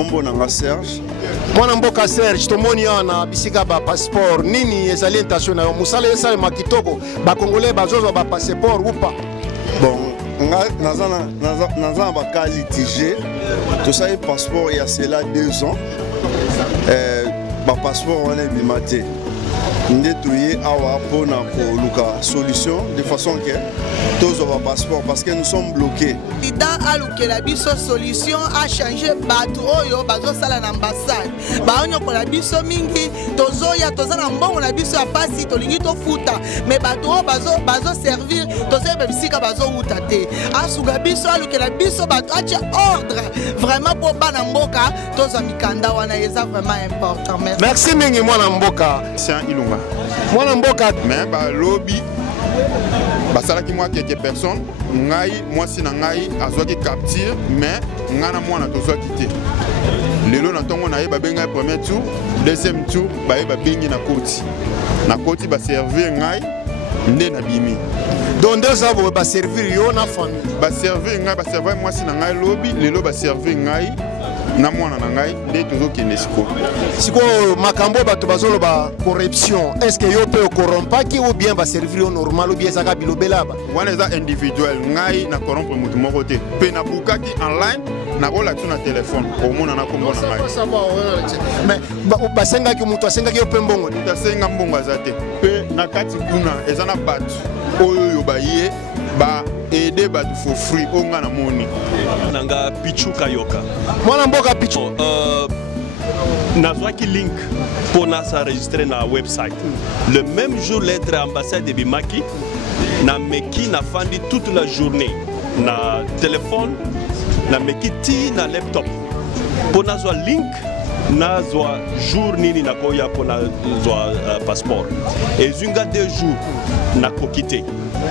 Kombo nanga Serge. Mwana mboka Serge tomoni na bisika ba passeport nini ezali intention na yo musala esale makitoko ba congolais bazozwa ba passeport ou pas? Bon, naza ba cas litigé. Tout ça est passeport il y a cela 2 ans. Ba passeport on est bimaté. Ndetouye awa pona ko luka solution de façon que tous avoir passeport parce que nous sommes bloqués. Président a lukela biso solution a changer bato oyo bazo sala na ambassade. Ba onyo ko la biso mingi tozoya tozana mbongo na biso ya pasi tolingi to futa mais bato bazo servir tozoya bisika bazo uta te. Asuga biso a lukela biso bato acha ordre vraiment pour bana mboka toza mikanda wana eza vraiment important. Merci mingi mwana mboka. C'est un Ilunga. Mwana mboka Mais ba lobby basalaki moi quelques personnes ngai moi si na ngai azwaki capture mais ngana mwana tozwaki te lelo na ntongo na ye babenga premier tour deuxième tour ba ye babengi na koti ba servir ngai nde na bimi donc deux ans ba servir yo na famille ba servir moi si na ngai lobby lelo ba servir ngai na mwana na ngai nde tozokende siko makambo bato bazoloba corruption est-ce que yo pe corrompaki ou bien ba servir normal ou bien ezaka bilobela ba wana eza individuel ngai na corrompre mutu moko te pe na bukaki online na relation na téléphone omona na kombo na ngai mais basengaki mutu asengaki yo pe mbongo tasenga mbongo aza te pe na kati kuna eza na bato oyo yo baye ba aider bato for free onga na moni nanga Pichu Kayoka mwana mboka Pichu nazwaki link pour s'enregistrer na website le même jour lettre ambassade de Bimaki na meki na fandi toute la journée na téléphone na meki ti na laptop pour nazwa link nazwa jour nini nakoya pour nazwa passeport et zunga 2 jours na kokite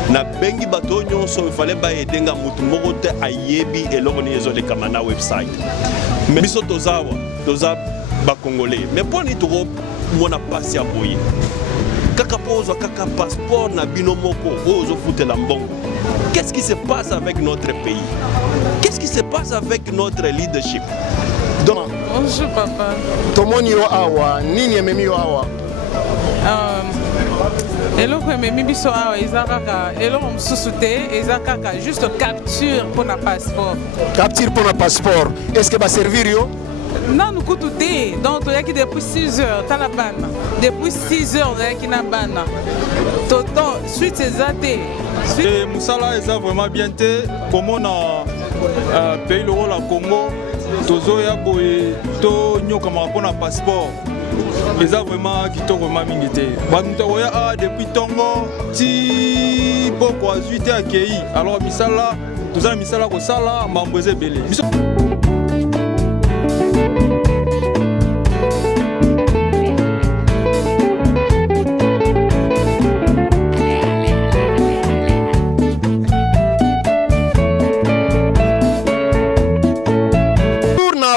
na bengi bato nyonso il fallait ba edenga mutu moko te ayebi eloko ni ezoleka na website mais biso toza ba congolais mais poni toko mona pasi ya boye kaka pozo kaka passeport na bino moko ozo futela mbongo. Qu'est-ce qui se passe avec notre pays? Qu'est-ce qui se passe avec notre leadership? Donc bonjour papa tomoni yo awa nini ememi yo awa eloko ememi biso awa eza kaka eloko mosusu te eza kaka juste capture pour na passeport. Capture pour na passeport. Est-ce que ba servir yo? nanu kutu te donc toyaki depuis 6 heures tala bana depuis 6 heures toyaki na bana toto suite eza te mosala eza vraiment bien te komona pays lokola Congo tozoya boye tonyokamaka mpona passeport eza vraiment kitoko vraiment mingi te bato tokoya depuis ntongo ti poko azwi te akei alors misala toza na misala kosala mbambo eza ebele.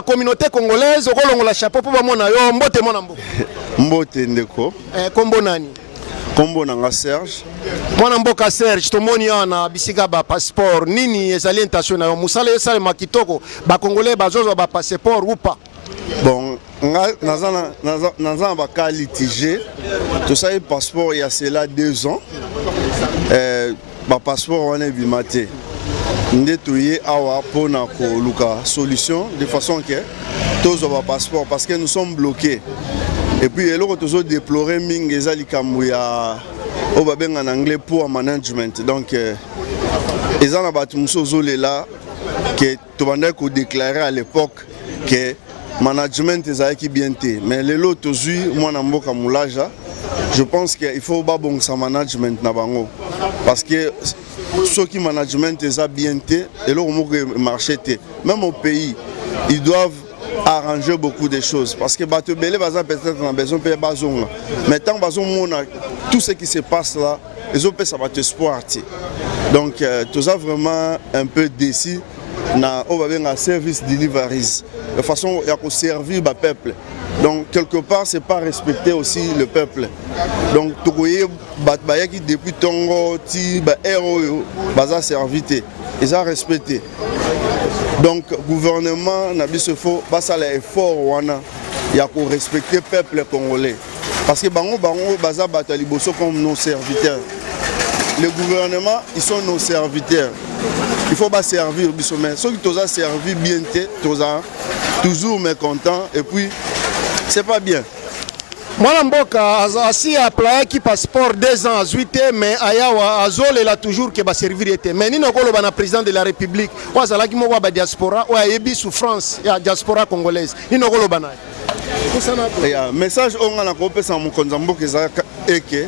Communauté congolaise okolongola chapeau pour bamona yo mbote mona mbo Mbote ndeko kombo nani kombo nanga Serge mwana mboka Serge tomoni na bisika ba passeport nini ezali intention na yo musala esale makitoko ba congolais bazozwa ba passeport ou pas? bon naza ba cas litigé tout ça est passeport il y a cela 2 ans ba passeport on est bimaté ndetouye awa pona ko luka solution de façon que tous avoir passeport parce que nous sommes bloqués et puis eloko tozo déplorer mingi eza likambo ya o babenga en anglais poor management donc eza na bato musozo lela que tobandaki ko déclarer à l'époque que management ezalaki bien te mais lelo tozui mwana mboka mulaja je pense qu'il faut babongisa management na bango parce que ceux qui management est bien et le marché même au pays ils doivent arranger beaucoup de choses parce que bateau belé peut-être on a besoin de bazon mais tant bazon tout ce qui se passe là les autres ça va te espoir donc tout ça vraiment un peu déçu na on va bien un service deliveries de façon à servir le peuple. Donc quelque part c'est pas respecter aussi le peuple. Donc tu voyez qui depuis Tongo ti ba héros baza servité ils ont respecté Donc gouvernement na biso faut basala effort wana ya ko respecter peuple congolais parce que bango baza bato liboso comme nos serviteurs. Les gouvernements ils sont nos serviteurs. Il faut pas servir biso mais ceux qui t'ont servi bien toujours mécontent et puis c'est pas bien. Mwana mboka asi appelé qui passeport 2 ans à 8 mais ayawa azole la toujours que ba servir était mais nino kolo bana président de la République wa zalaki mo ba diaspora wa yebi souffrance ya diaspora congolaise nino kolo bana message on a kopesa mokonza mboka ezaka eke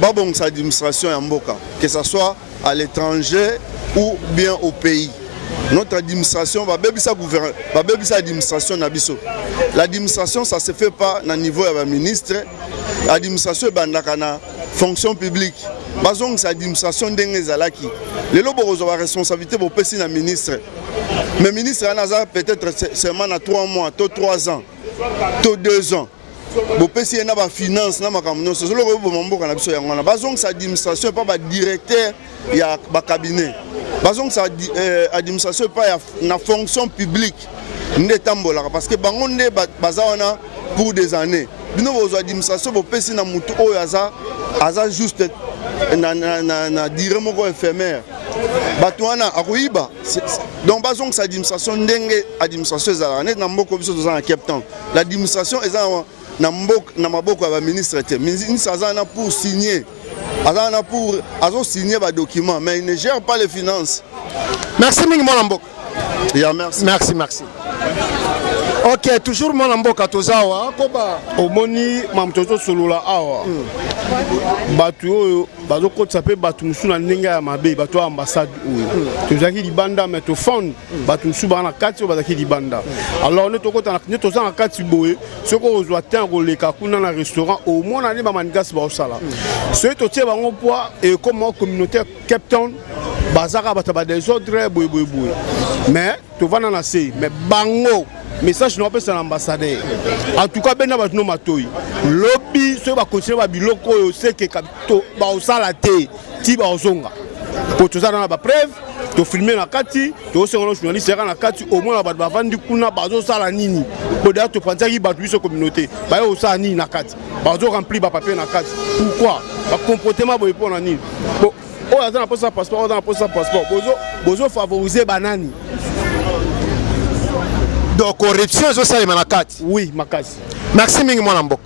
babongisa administration ya mboka que ça soit à l'étranger ou bien au pays. Notre administration va bébisa gouvernement, va bébisa administration na biso. L'administration ça se fait pas na niveau ya ministre, l'administration bandaka na fonction publique. Bazong sa administration ndenge zalaki. Lelo bozo ba responsabilité bo pesi na ministre. Mais ministre anaza peut-être seulement na 3 mois, 3 ans, 2 ans. Bo pesi na ba finance na makamno so lo bo mamboka na biso ya ngwana. Bazong sa administration pas ba directeur ya ba cabinet. Bazong sa administration pas na fonction publique ndetambola parce que bango nde bazawana pour des années. Bino bozo administration bo pesi na mutu oyo aza juste na dire moko éphémère. Batouana akoyiba. Donc bazong sa administration ndenge administration ezala net na mboko biso toza na Cape Town. L'administration ezala na maboko ya ministre te. Ministre azana pour signer. Azana pour signer ba document mais il ne gère pas les finances. Merci mingi mwana mboka. Ya merci. Merci. Ok, toujours mwana mboka tozawa koba omoni mamtoto solola awa. Batu oyo bazokotisa pe batu musu na ndenge ya mabe batu ambassade oyo. Tozaki libanda mais to fond batu musu bana kati o bazaki libanda. Alors ne tokota na toza na kati boye soko ozwa temps koleka kuna na restaurant au mona ne ba mangas ba osala. Ce to tie bango poa et comme communauté Cape Town bazaka bataba désordre boye. Mais to vana na sei mais bango message non pas l'ambassadeur. En tout cas, ben na batno matoi. Lobby ce va continuer ba biloko yo c'est que kapito ba osala te ti ba ozonga. Pour tout ça dans la preuve, to filmer na kati, to se ngono journaliste na kati au moins ba bavandi kuna ba osala nini. Pour d'ailleurs to penser ki ba biso communauté. Ba yo osala nini na kati. Ba zo remplir ba papier na kati. Pourquoi? Ba comportement bo pour na nini. Bon, o ya na posa passeport, o na posa passeport. Bozo favoriser banani. Donc corruption zo sali manakati. Oui, makasi. Merci mingi mwana mboka.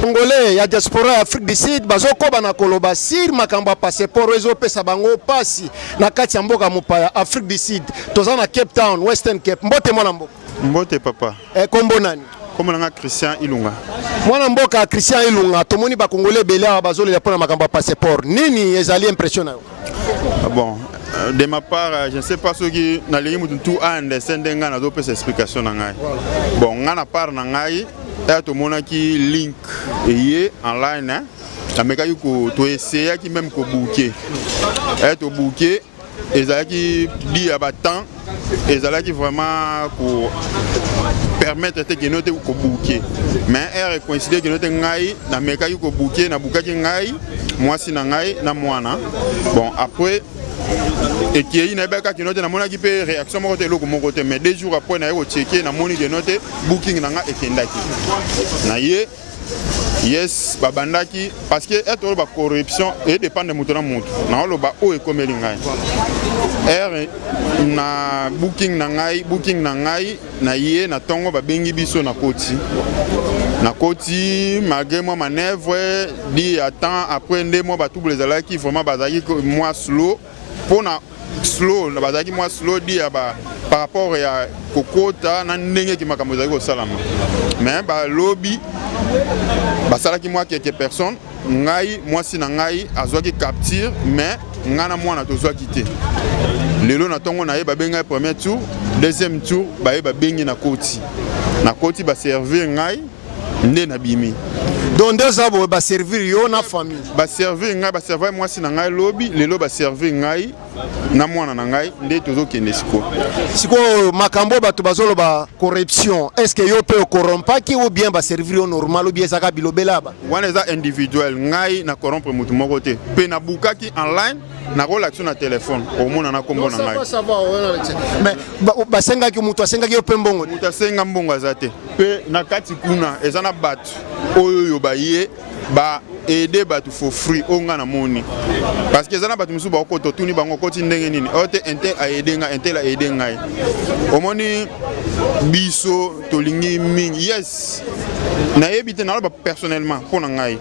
Congolais ya diaspora Afrique du Sud bazoko bana koloba sir makamba passeport ezo pesa bango pasi na kati ya mboka mopaya Afrique du Sud. Toza na Cape Town, Western Cape. Mbote mwana mboka. Mbote papa. Kombo nani? Kombo nanga Christian Ilunga. Mwana mboka Christian Ilunga tomoni ba Congolais belé bazoli ya pona makamba passeport. Nini ezali impression na yo? Bon, de ma part, je ne sais pas ce qui n'a pas tout un dessin d'un gars n'a pas d'explication n'angai. Bon, on a part n'angai, et tout le monde qui link et en ligne, hein. La mécanique to essayer qui même ko bouquet. Et to bouquet, et ça qui dit à battant, et ça qui vraiment ko permettre que nous te ko bouquet. Mais elle considère que nous te ngai, la mécanique ko bouquet, na bouquet qui ngai, moi si n'angai, na moi na. Bon après. Et qui est une époque qui note na mona qui peut réaction mon côté l'autre mon côté mais 2 jours après na yo checker na moni de note booking nanga ekendaki na ye yes babandaki parce que être ba corruption et dépend de mutu na mutu na lo ba o ekomeli ngai na booking na ngai na ye na tongo ba bengi biso na koti malgré moi manœuvre dit attends après 2 mois ba tout les alaki vraiment bazaki moi slow pour na slow na bazaki moi slow dit par rapport à kokota na ndenge ki makambo zaki ko salama mais ba lobby ba salaki moi quelques personnes ngai moi si na ngai azwaki capture mais ngana mwana tozwa quitter lelo na tongo na ye ba benga premier tour deuxième tour ba ye ba bengi na koti ba servir ngai nde na bimi donc deux abo ba servir yo na famille ba servir ngai ba servir moi si na ngai lobby lelo ba servir ngai na mwana na ngai nde tozokende sikoyo. Sikoyo makambo bato bazoloba corruption, est-ce que yo pe okorompaki ou bien baservir yo normal ou bien ezaka bilobela ba? Wana eza individuel, ngai na corrompre mutu moko te. Pe na bukaki online na relation na téléphone omona na kombo na ngai. Mais basengaki mutu asengaki yo pe mbongo. Mutu asenga mbongo azate. Pe na kati kuna eza na bato oyo yo baye ba aider bato for free onga na moni. Parce que ezana bato musu ba ko to tuni bango koti ndenge nini. Ote intel a aider nga intel a aider ngai. Omoni biso tolingi mingi. Yes. Na yebite na ba personnellement pona ngai.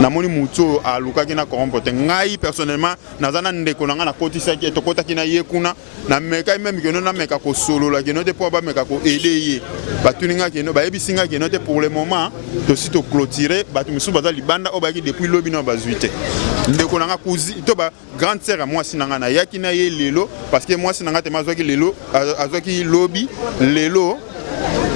Na moni mutu a lukaki na corrompre ngai personnellement nazana ndeko na nga na koti saki to kota kina ye kuna na meka même que na meka ko solo la que no te po ba meka ko aider ye. Batuninga que no ba yebisinga que no te pour le moment to sito clôturer batu musu baza libanda o ba depuis lobby na bazuite ndeko nanga kuzi to ba grande sœur à moi sinanga na yaki na ye lelo parce que moi sinanga te mazwaki lelo azwaki lobby lelo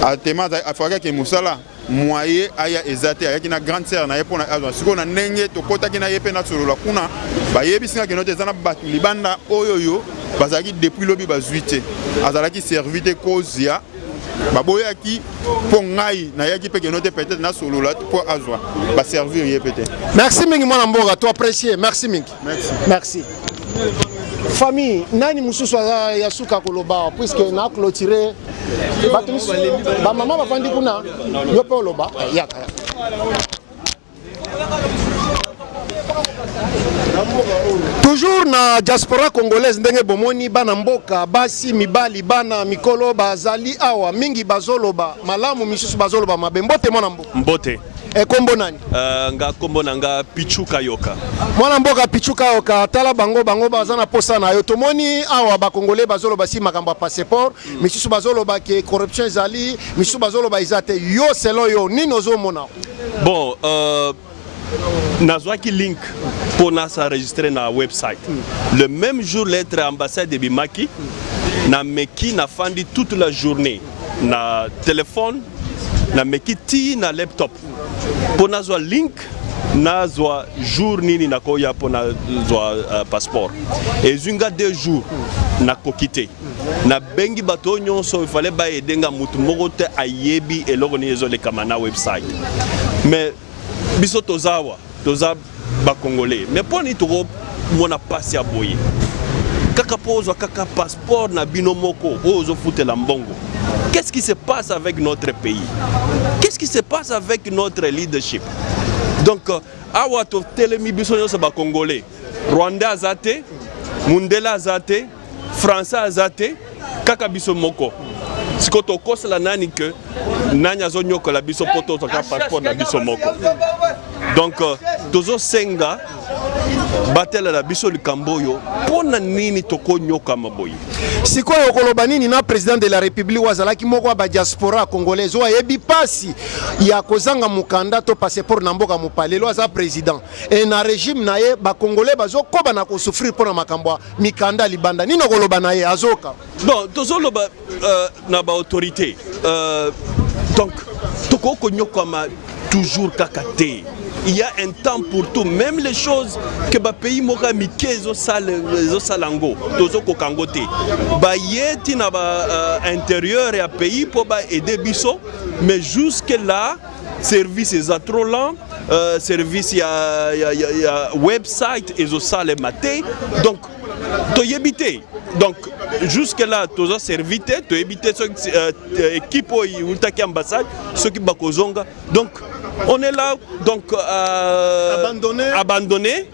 a tema afaka ke musala moye aya ezate ayaki na grande sœur na ye pona azwa siko na ndenge to kotaki na ye pe na solo la kuna ba yebisinga ke no te zana batu libanda oyoyo bazaki depuis lobby bazuite azalaki servite cause ya baboyaki po ngai na yaki pe kenote peut-être na solo la po azwa ba servir ye peut-être. Merci mingi mwana mboga, tu apprécié. Merci mingi. Merci. Merci. Famille, nani mususu ya suka koloba puisque na clôturer ba maman ba fandi kuna yo pe oloba yaka. Toujours na diaspora congolaise ndenge bomoni bana mboka basi mibali bana mikolo bazali awa mingi bazoloba malamu misusu bazoloba mabe mbote mwana mboka Mbote. E kombo nani? Nga kombo nanga Pichuka Yoka. Mwana mboka Pichuka Yoka tala bango bazana posa na yo tomoni awa ba congolais bazoloba si makamba passeport misusu bazoloba ke corruption zali misusu bazoloba izate yo selon yo nini ozomona? Bon, nazwaki link pour s'enregistrer na website. Le même jour lettre ambassade de Bimaki na meki na fandi toute la journée na téléphone na meki ti na laptop. Pour nazwa link nazwa jour nini na koya pour nazwa passeport. Et zunga 2 jours na kokite. Na bengi bato nyonso il fallait ba edenga mutu moko te ayebi eloko ni ezo le kamana website. Mais biso toza ba congolais mais poni toko mona pasi aboye kaka pozo kaka passeport na bino moko ozo futela mbongo. Qu'est-ce qui se passe avec notre pays? Qu'est-ce qui se passe avec notre leadership? Donc awa to telemi biso nyonso ba congolais Rwanda azate Mundela azate Français azate kaka biso moko siko to kosala nani que nanya zo nyoko la biso poto to ka passeport na biso moko. Donc tozo senga batela la biso likamboyo pona nini toko nyoka maboyi. Sikoyo koloba nini na président de la République wazalaki moko ba diaspora congolaise wa yebi pasi ya kozanga mukanda to passeport na mboka mopalelo aza président et na régime na ye ba congolais bazo koba na ko souffrir pona makambo mikanda libanda nino koloba na ye azoka. Bon tozo loba na ba autorité donc toko ko nyoka ma toujours kakate. Il y a un temps pour tout, même les choses que le pays moka mike zo salango, tozo kokangote. Ba yeti na ba intérieur et pays pour ba aider biso, mais jusque là service est trop lent, service ya website et zo sale maté, donc to yebite. Donc jusque là tozo servite, to yebite so équipe ultaki ambassade, ceux qui bakozonga. Donc on est là, donc abandonné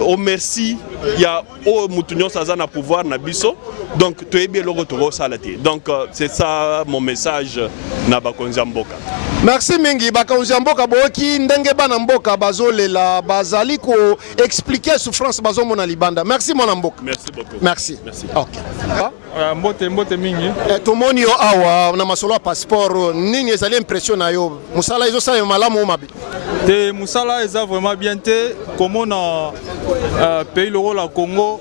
au merci. Il y a au Moutounion Sazana pouvoir na biso. Donc tu es bien logo to salati. Donc c'est ça mon message na Bakonzi Mboka. Merci mingi Bakonzi Mboka boki ndenge bana mboka bazolela bazali ko expliquer souffrance bazo mona libanda. Merci mon mboka. Merci beaucoup. Merci. Merci. OK. Mbote mingi. Tomoni yo awa na masolo passeport nini ezali impression na yo. Musala izo sala malamu mabi. Te musala eza vraiment bien te comme na pays le la Congo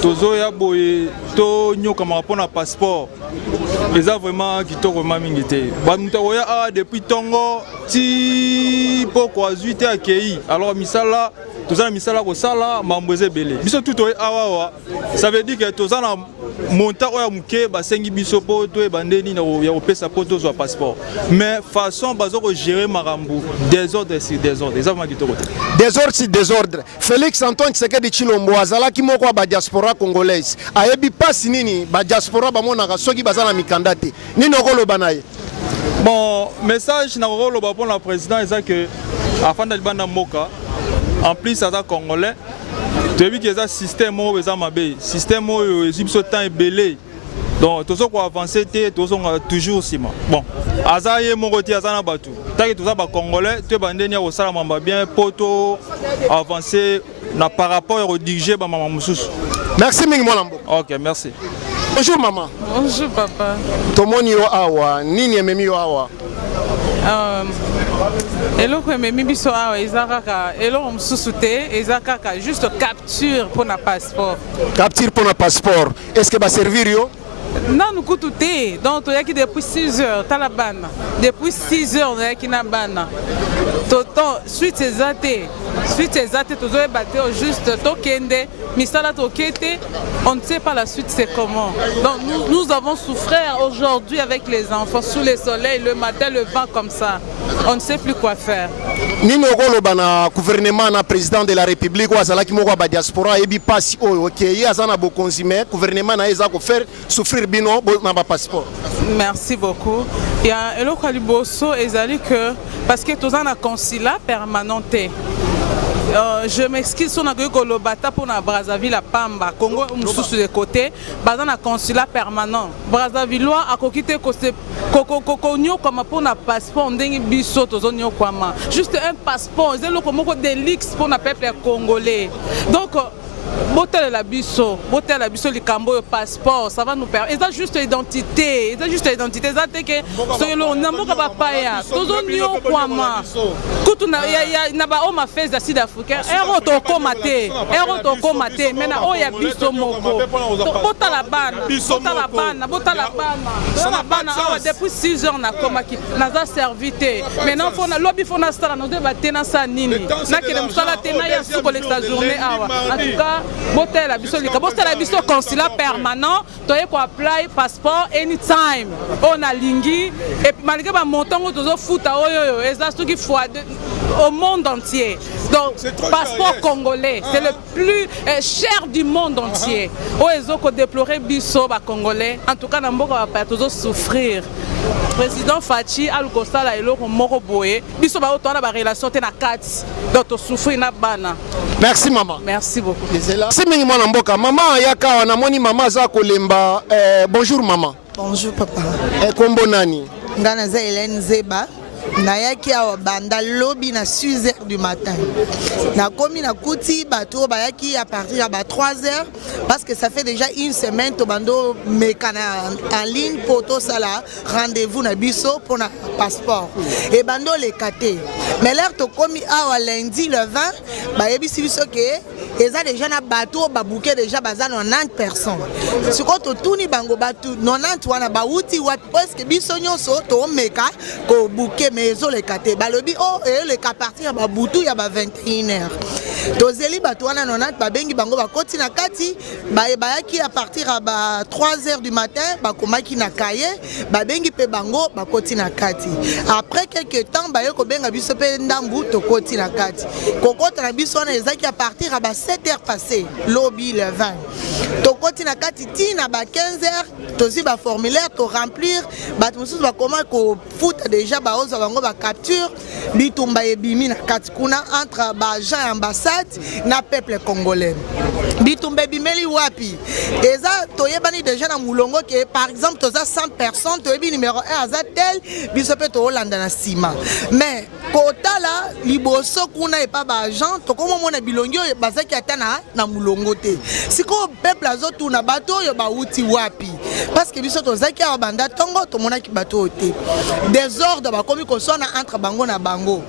tozoya boye to nyoka mapona passeport eza vraiment kitoko mingi te. Ba mutaoya depuis tongo ti poko azuite akei. Alors misala tozana misala ko sala mamboze belé biso tout oye awa ça veut dire que tozana montant oya muke basengi biso po to ebandeni na ya opesa po to zo passeport mais façon bazo ko gérer marambu désordre sur désordre ça va kitoko désordre sur désordre. Félix Antoine Tshisekedi Tshilombo azalaki moko ba diaspora congolaise ayebi pasi nini ba diaspora bamonaka soki bazana mikanda te nini okoloba naye. Bon message na okoloba pour la président c'est que afin de banda moka en plus ça congolais tu as vu que ça système au mabe système au Égypte temps est belé donc tout ça quoi avancer tout ça toujours sima bon azaye mon côté azana batu tant que tout ça ba congolais tu bandenia au salama bien poto avancer na par rapport au diriger ba maman mususu. Merci mingi Molambo. OK, merci. Bonjour maman. Bonjour papa. Tomoni yo awa nini ememi yo awa. Eloko ememi biso awa eza kaka eloko mosusu te eza kaka juste capture pour na passeport. Capture pour na passeport. Est-ce que va servir yo? Non, nous coûtons tout. Donc, il y a qui depuis 6 heures, tu as la banne. Depuis 6 heures, il y a qui na banne. Suite ces athées, tu dois battre juste tokende, misala tokete, on ne sait pas la suite c'est comment. Donc, nous avons souffert aujourd'hui avec les enfants sous le soleil, le matin, le vent comme ça. On ne sait plus quoi faire. Nino Goloba na gouvernement na président de la République ou azalaki moko ba diaspora ebi pasi oyo okeye azana bokonzime gouvernement na eza ko faire souffrir bino na ba passeport. Merci beaucoup. Il y a eloko liboso ezali que parce que tous en a consulat permanenté. Je m'excuse sur notre Golobata pour la Brazzaville à Pamba, Congo, sous de côté, basé na consulat permanent. Brazzavillois a quitté Kokonyo comme pour un passeport, on dit biso tozonyo kwama. Juste un passeport, c'est le comme des lix pour le peuple congolais. Donc botel la biso, le cambo, le passeport, ça va nous permettre. Et ça juste l'identité, ça juste l'identité. Ça c'est que on n'a pas paya. Tozonyo kwama. Kutu na ya ba o ma fez d'acide africain. Ero to komate, maintenant o ya biso moko. Bota la bana, depuis 6 heures na komaki, naza servité. Maintenant faut na lobby faut na sala no débat na sa nini. Na kele msala tena ya suko l'extra journée awa. En tout cas botel la biso consulat permanent, tu as apply passeport anytime. On a lingi et malgré ma montant au foot et ça ce qu'il faut au monde entier. Donc passeport congolais, c'est le plus cher du monde entier. Ils ont déploré biso ba congolais. En tout cas na mboka ba toujours souffrir. Président Fachi Alukosala eloko moko boye biso ba otona ba relation te na kati. Donc to souffrir na bana. Merci maman. Merci beaucoup. Si mingi mwana mboka maman yaka na moni maman za kolemba bonjour maman. Bonjour papa. Kombo nani? Ngana za Hélène Zeba. Nayaki awa banda lobby na 6 heures du matin. Na komi na kuti bato bayaki à partir de 3 heures parce que ça fait déjà une semaine to bando mekana en ligne pour tout ça là rendez-vous na biso pour na passeport et bando les katé. Mais l'air to komi awa lundi le 20 ba yebisi biso ke eza déjà na bato ba bouquet déjà baza 90 personnes. Siko to tuni bango bato 90 wana ba uti wat parce que biso nyonso to meka ko bouquet mais les katé balobi oh et le ka partir ba butu ya ba 21h tozeli bato wana 90 ba bengi bango ba koti na kati ba yaki à partir à 3h du matin ba komaki na kaye ba bengi pe bango ba koti na kati après quelques temps ba yeko benga biso pe ndambu to koti na kati kokota na biso na ezaki à partir à 7h passé lobby le 20 to koti na kati tina ba 15h tozi ba formulaire to remplir bato mususu ba comment ko foot déjà ba oza bango ba capture bitumba ebimi na kati kuna entre ba agent ambassade na peuple congolais bitumba bimeli wapi eza toyebani déjà na mulongo que par exemple toza 100 personnes toyebi numéro 1 aza tel biso pe to Hollande na sima mais kota la liboso kuna e pa ba agent to komo mona bilongi bazaki atana na mulongo te siko peuple azotu na bato yo ba uti wapi parce que biso tozaki a banda tongo to mona ki bato te désordre ba komi ko sona entre bango na bango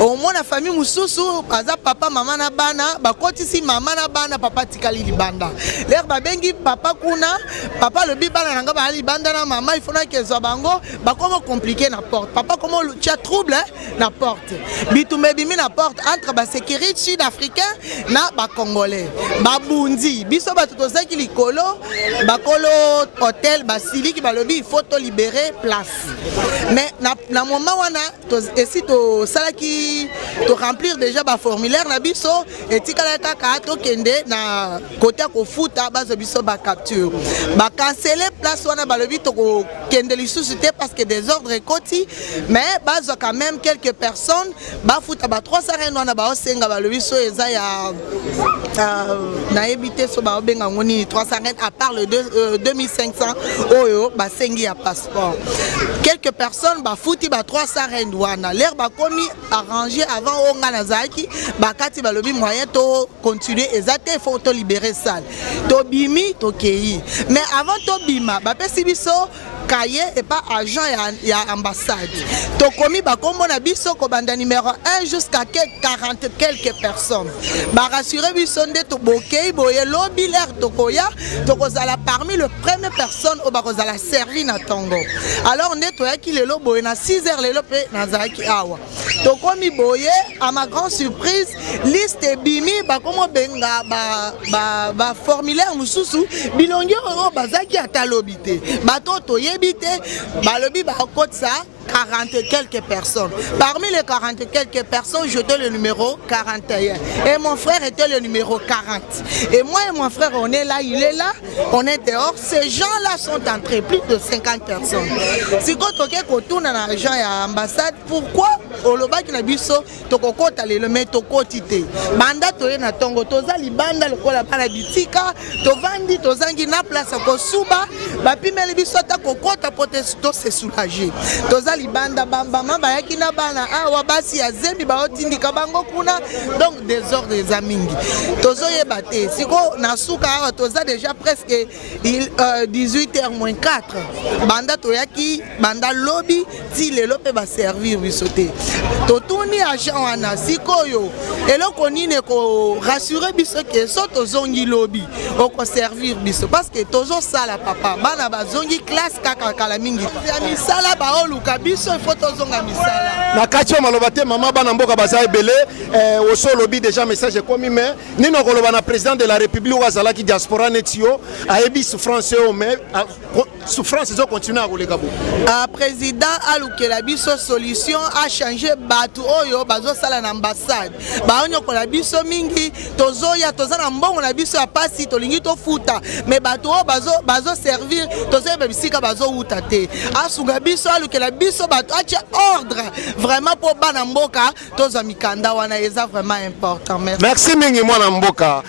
au mona famille mususu aza papa mama na bana ba koti si mama na bana papa papa tikali libanda l'air babengi papa kuna papa le bibana nanga ba libanda na mama il faut na kezo bango ba comment compliqué na porte papa comment tu as trouble na porte bitume bimi na porte entre ba sécurité sud-africain na ba congolais ba bundi biso ba tozaki likolo ba kolo hôtel ba siliki ba lobi il faut to libérer place mais na moment wana et si to salaki to remplir déjà ba formulaire na biso et tikala kaka to kende na côté ko futa bazo biso ba capture ba canceller place wana ba lobi to ko kende lisusu te parce que des ordres koti mais bazo quand même quelques personnes ba futa ba 300 rand wana ba osenga ba lobi so eza ya na éviter so ba obenga ngoni 300 rand à part le 2500 oyo ba sengi ya passeport quelques personnes ba futi ba 300 rand wana l'air ba komi arrangé avant onga nazaki ba kati ba lobi moyen to continuer ezate faut to libérer salle to bimi to kei mais avant to bima ba pesi biso cahier et pas agent ya ambassade to komi ba kombo na biso ko banda numéro 1 jusqu'à 40 quelques personnes ba rassurer biso nde to bokei boye lobi l'air to koya to kozala parmi le première personne au ba kozala servi na tongo alors nde to yaki lelo boye na 6h lelo pe nazaki awa to komi boye à ma grande surprise liste bimi ba komo benga ba formulaire mususu bilongi o bazaki atalobite bato to yebite balobi ba kotsa 40 quelques personnes. Parmi les 40 quelques personnes, j'étais le numéro 41. Et mon frère était le numéro 40. Et moi et mon frère, on est là, il est là, on est dehors. Ces gens-là sont entrés, plus de 50 personnes. Si quand on tourne dans l'argent à l'ambassade, pourquoi au loba qui n'a biso, toko tale le met toko tite. Banda toye na tongo, toza li banda le kola bana bitika, to vandi, to zangi na place ko suba, ba pimeli biso ta kokota pote to se soulager. Toza libanda bamba bayaki na bana awa basi ya zembi baotindika bango kuna donc désordre eza mingi tozoyeba te siko na suka awa toza déjà presque 18h moins 4 banda toyaki banda lobi ti lelo pe ba servir biso te totuni agent wana sikoyo eloko nini ko rassurer biso ke so tozongi lobi oko servir biso parce que tozo sala papa bana bazongi classe kaka kala mingi ya misala ba oluka biso il faut tozonga misala na kati o maloba te mama bana mboka baza ebele oso lobi déjà message komi mais nino koloba na président de la république wazala ki diaspora netio ayebi souffrance o mais souffrance zo continuer à koleka bo président alukela biso solution a changer batu oyo bazo sala na ambassade baonyo kola biso mingi tozoya tozana mbongo na biso ya pasi tolingi to futa mais batu o bazo servir tozoya bisika bazo uta te asunga biso alukela biso bato atia ordre vraiment pour bana mboka toza mikanda wana eza vraiment important merci mingi mwana mboka